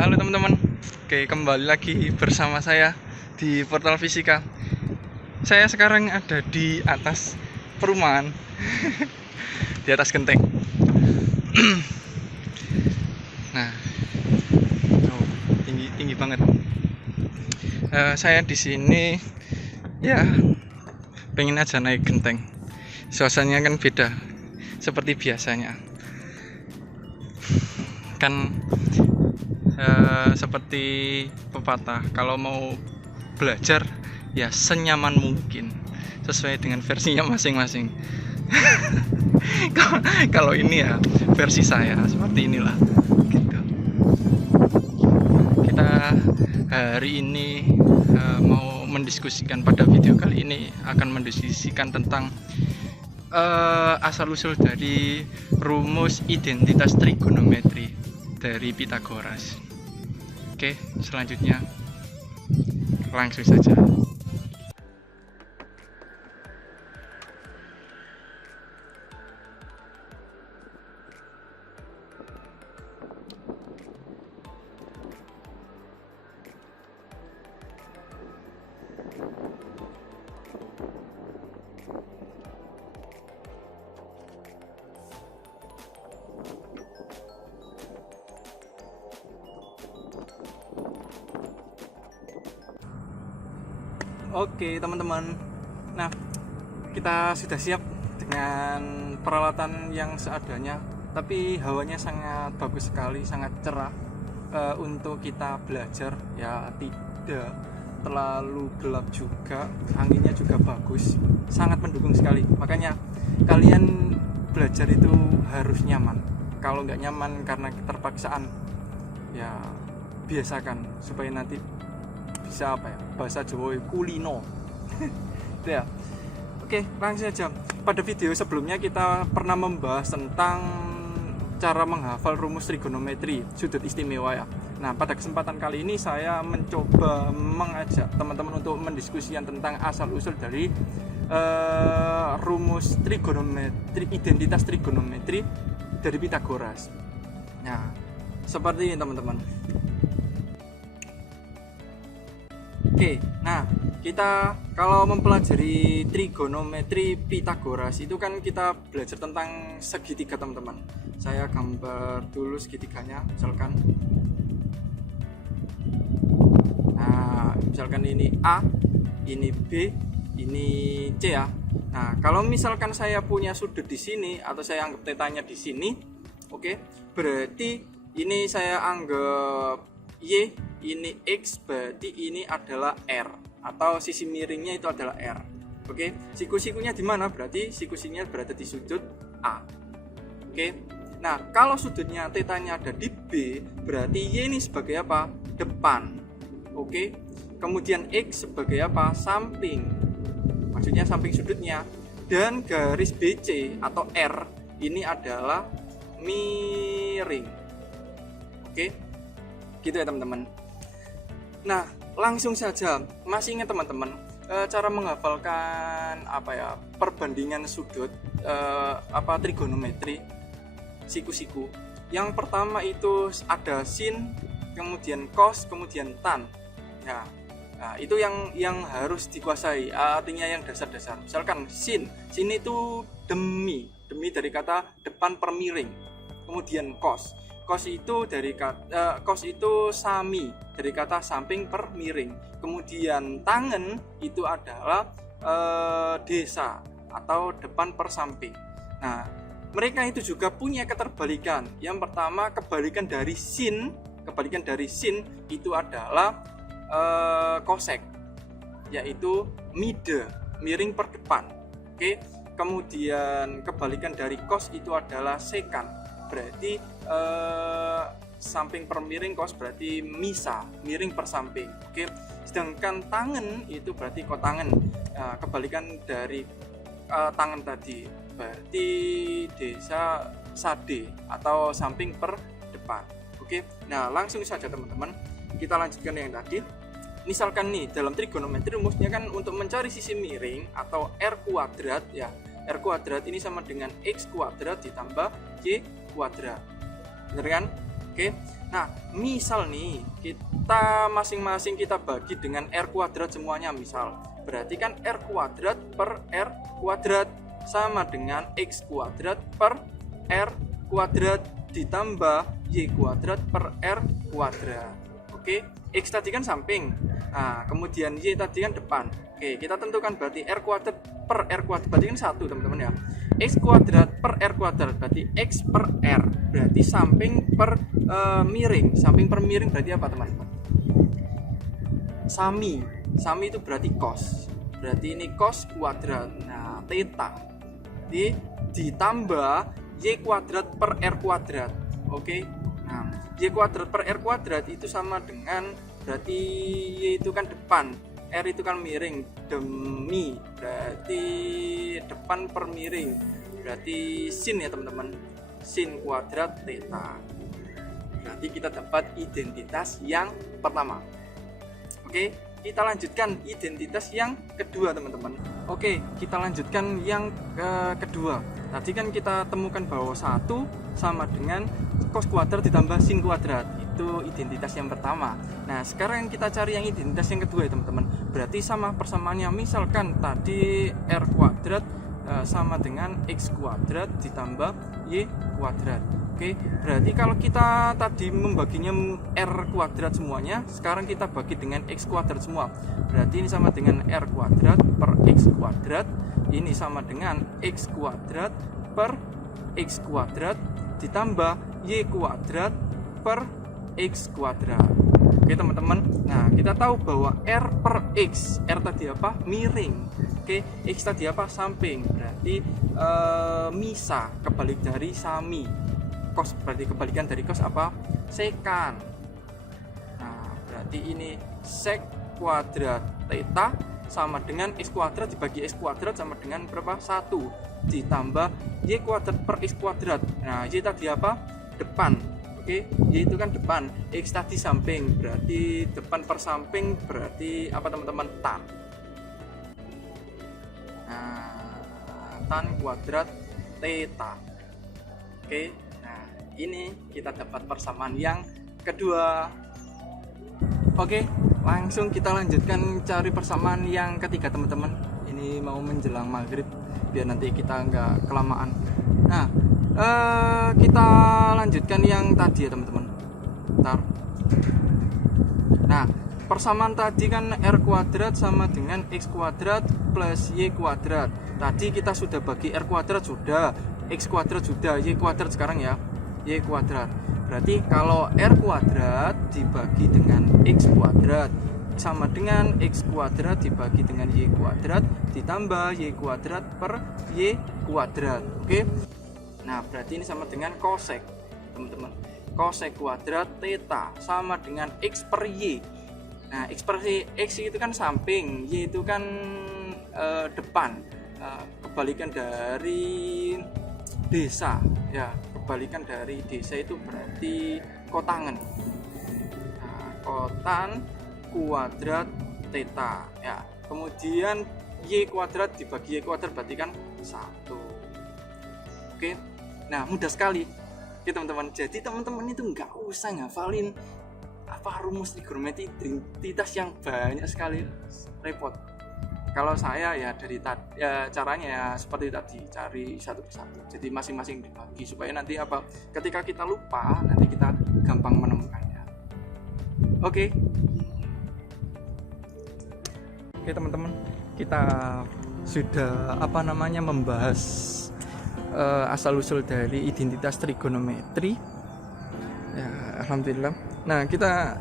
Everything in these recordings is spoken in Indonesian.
Halo teman-teman. Oke, kembali lagi bersama saya di Portal Fisika. Saya sekarang ada di atas perumahan. Di atas genteng. Nah, tinggi banget. Saya di sini ya pengen aja naik genteng. Suasananya kan beda seperti biasanya. Kan seperti pepatah, kalau mau belajar ya senyaman mungkin sesuai dengan versinya masing-masing. Kalau ini ya versi saya seperti inilah gitu. Kita hari ini mau mendiskusikan, pada video kali ini akan mendiskusikan tentang asal-usul dari rumus identitas trigonometri dari Pythagoras. Oke, selanjutnya langsung saja. Oke teman-teman, nah kita sudah siap dengan peralatan yang seadanya, tapi hawanya sangat bagus sekali, sangat cerah untuk kita belajar ya, tidak terlalu gelap juga, anginnya juga bagus, sangat mendukung sekali. Makanya kalian belajar itu harus nyaman. Kalau nggak nyaman karena keterpaksaan, ya biasakan supaya nanti bisa bahasa Jawa kulino. Itu ya. Oke, langsung saja. Pada video sebelumnya kita pernah membahas tentang cara menghafal rumus trigonometri sudut istimewa ya. Nah, pada kesempatan kali ini saya mencoba mengajak teman-teman untuk mendiskusikan tentang asal-usul dari rumus trigonometri, identitas trigonometri dari Pythagoras. Nah, seperti ini teman-teman. Oke, nah kita kalau mempelajari trigonometri Pythagoras itu kan kita belajar tentang segitiga teman-teman. Saya gambar dulu segitiganya, misalkan. Nah, misalkan ini A, ini B, ini C ya. Nah, kalau misalkan saya punya sudut di sini atau saya anggap tetanya di sini, oke, berarti ini saya anggap Y, ini X, berarti ini adalah R, atau sisi miringnya itu adalah R. Oke, siku-sikunya di mana? Berarti siku-sikunya berada di sudut A. Oke. Nah, kalau sudutnya tetanya ada di B, berarti Y ini sebagai apa? Depan. Oke. Kemudian X sebagai apa? Samping. Maksudnya samping sudutnya. Dan garis BC atau R ini adalah miring. Oke. Gitu ya teman-teman. Nah, langsung saja. Masih ingat teman-teman cara menghafalkan perbandingan sudut trigonometri siku-siku. Yang pertama itu ada sin, kemudian cos, kemudian tan. Ya. Nah, itu yang harus dikuasai, artinya yang dasar-dasar. Misalkan sin itu demi dari kata depan per miring. Kemudian cos itu dari kata cos itu sami dari kata samping per miring. Kemudian tangen itu adalah desa atau depan per samping. Nah, mereka itu juga punya keterbalikan. Yang pertama, kebalikan dari sin itu adalah kosek, yaitu mide, miring per depan. Oke. Kemudian kebalikan dari cos itu adalah sekan, berarti samping per miring, cos berarti misa, miring per samping. Oke. Sedangkan tangen itu berarti kotangen. Nah, kebalikan dari tangan tadi berarti desa sade atau samping per depan. Oke. Nah, langsung saja teman-teman, kita lanjutkan yang tadi. Misalkan nih dalam trigonometri rumusnya kan untuk mencari sisi miring atau R kuadrat ya. R kuadrat ini sama dengan X kuadrat ditambah Y kuadrat. Benar kan? Oke. Nah, misal nih kita masing-masing kita bagi dengan R kuadrat semuanya misal. Berarti kan R kuadrat per R kuadrat sama dengan X kuadrat per R kuadrat ditambah Y kuadrat per R kuadrat. Oke, X tadi kan samping. Nah, kemudian Y tadi kan depan. Oke, kita tentukan berarti R kuadrat per R kuadrat berarti kan 1 teman-teman ya. X kuadrat per R kuadrat berarti X per R, berarti samping per miring. Samping per miring berarti apa teman-teman? Sami itu berarti cos, berarti ini cos kuadrat. Nah, theta ditambah Y kuadrat per R kuadrat. Oke, nah Y kuadrat per R kuadrat itu sama dengan, berarti Y itu kan depan, R itu kan miring, demi berarti depan per miring, berarti sin ya teman-teman, sin kuadrat theta. Berarti kita dapat identitas yang pertama. Oke, kita lanjutkan identitas yang kedua teman-teman. Oke, kita lanjutkan yang kedua. Tadi kan kita temukan bahwa 1 sama dengan cos kuadrat ditambah sin kuadrat. Itu identitas yang pertama. Nah, sekarang kita cari yang identitas yang kedua ya teman-teman. Berarti sama persamaannya, misalkan tadi R kuadrat sama dengan X kuadrat ditambah Y kuadrat. Oke, berarti kalau kita tadi membaginya R kuadrat semuanya, sekarang kita bagi dengan X kuadrat semua. Berarti ini sama dengan R kuadrat per X kuadrat. Ini sama dengan X kuadrat per X kuadrat ditambah Y kuadrat per X kuadrat. Oke teman-teman, nah kita tahu bahwa R per X, R tadi apa? Miring. Oke, X tadi apa? Samping. Berarti misa, kebalik dari sami. Cos berarti kebalikan dari cos apa? Sekan. Nah, berarti ini sek kuadrat theta sama dengan X kuadrat dibagi X kuadrat sama dengan berapa? 1 ditambah Y kuadrat per X kuadrat. Nah, Y tadi apa? Depan. Oke, Y itu kan depan, X tadi samping, berarti depan per samping berarti apa teman-teman? Tan. Nah, tan kuadrat theta. Oke, nah ini kita dapat persamaan yang kedua. Oke, langsung kita lanjutkan cari persamaan yang ketiga teman-teman. Ini mau menjelang maghrib biar nanti kita nggak kelamaan. Nah, kita lanjutkan yang tadi ya teman-teman. Bentar. Nah, persamaan tadi kan R kuadrat sama dengan X kuadrat plus Y kuadrat. Tadi kita sudah bagi R kuadrat sudah, X kuadrat sudah, Y kuadrat sekarang ya, Y kuadrat. Berarti kalau R kuadrat dibagi dengan X kuadrat sama dengan X kuadrat dibagi dengan Y kuadrat ditambah Y kuadrat per Y kuadrat. Oke. Nah, berarti ini sama dengan cosec, teman-teman. Cosec kuadrat theta sama dengan X per Y. Nah, X per Y, X itu kan samping, Y itu kan depan. Kebalikan dari desa, ya. Kebalikan dari desa itu berarti kotangan. Nah, kotan kuadrat theta, ya. Kemudian Y kuadrat dibagi Y kuadrat berarti kan 1. Oke. Nah, mudah sekali ya teman-teman. Jadi teman-teman itu nggak usah ngafalin apa rumus trigonometri identitas yang banyak sekali, repot. Kalau saya ya dari ya caranya ya seperti tadi, cari satu persatu. Jadi masing-masing dibagi supaya nanti apa ketika kita lupa nanti kita gampang menemukannya. Oke. Oke teman-teman, kita sudah membahas asal-usul dari identitas trigonometri ya, alhamdulillah. Nah, kita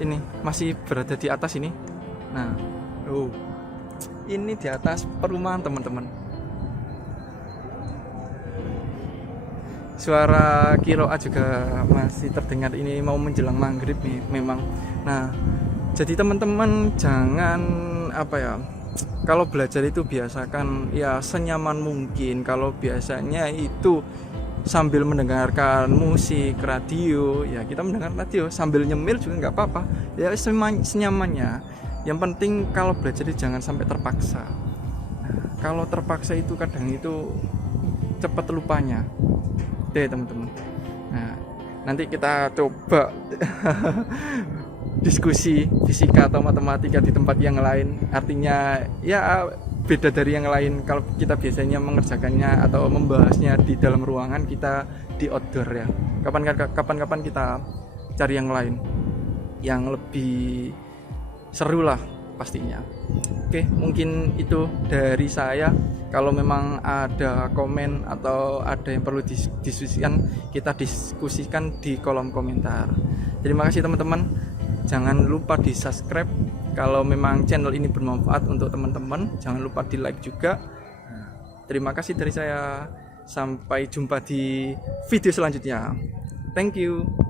ini masih berada di atas ini. Nah, ini di atas perumahan teman-teman. Suara kiroa juga masih terdengar, ini mau menjelang maghrib nih memang. Nah, jadi teman-teman jangan kalau belajar itu biasakan ya senyaman mungkin. Kalau biasanya itu sambil mendengarkan musik, radio, ya kita mendengar radio sambil nyemil juga nggak apa-apa. Ya senyamannya. Yang penting kalau belajar itu jangan sampai terpaksa. Nah, kalau terpaksa itu kadang itu cepat lupanya. Deh teman-teman. Nah, nanti kita coba diskusi fisika atau matematika di tempat yang lain. Artinya ya beda dari yang lain. Kalau kita biasanya mengerjakannya atau membahasnya di dalam ruangan, kita di outdoor ya. Kapan-kapan kita cari yang lain yang lebih seru lah pastinya. Oke, mungkin itu dari saya. Kalau memang ada komen atau ada yang perlu diskusikan, kita diskusikan di kolom komentar. Terima kasih teman-teman. Jangan lupa di subscribe kalau memang channel ini bermanfaat untuk teman-teman. Jangan lupa di like juga. Terima kasih dari saya. Sampai jumpa di video selanjutnya. Thank you.